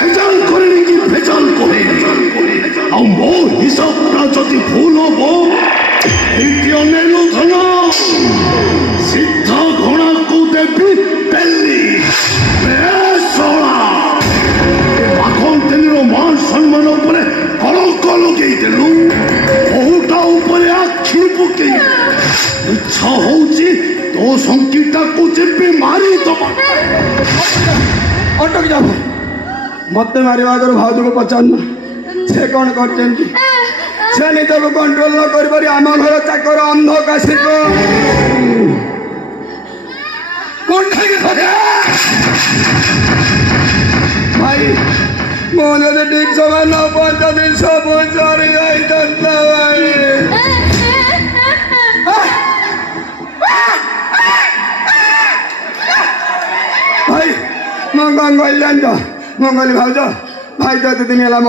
ভেজাল করেনি কি ভেজাল করে মো হিসাবটা যদি ভুল হব এইটি অনেক ঘন সিদ্ধ ঘোড়াକୁ ଦେବି ପେଲି ବାଘନ୍ତିନିର ମାନ ସମ୍ମାନ ଉପରେ କଳଙ୍କ ଲଗେଇଦେଲୁ ବହୁଟା ଉପରେ ଆଖି ପକେଇ ଇଚ୍ଛା ହଉଛି ତୋ ସଙ୍ଗୀଟାକୁ ଯିବି ମାରିଦବା। ଅଟକ ଯାଅ ମତେ ମାରିବା ଆଗରୁ ଭାଉଜକୁ ପଚାରୁନ ସେ କ'ଣ କରିଛନ୍ତି। ସେ ନିଜକୁ କଣ୍ଟ୍ରୋଲ ନ କରିପାରି ଆମ ଘର ଚାକର ଅନ୍ଧ କାଶୀକ ଭାଇ ମୁଁ ଯଦି ଠିକ ସମୟ ନ ପହଞ୍ଚି ସବୁ ଚରି ଯାଇଥାନ୍ତା ଭାଇ। ଭାଇ ମୁଁ କ'ଣ କହିଲି ଜାଣିଛ ମୁଁ କହିଲି ଭାଉଜ ଭାଇ ତ ଏତେ ଦିନ ହେଲା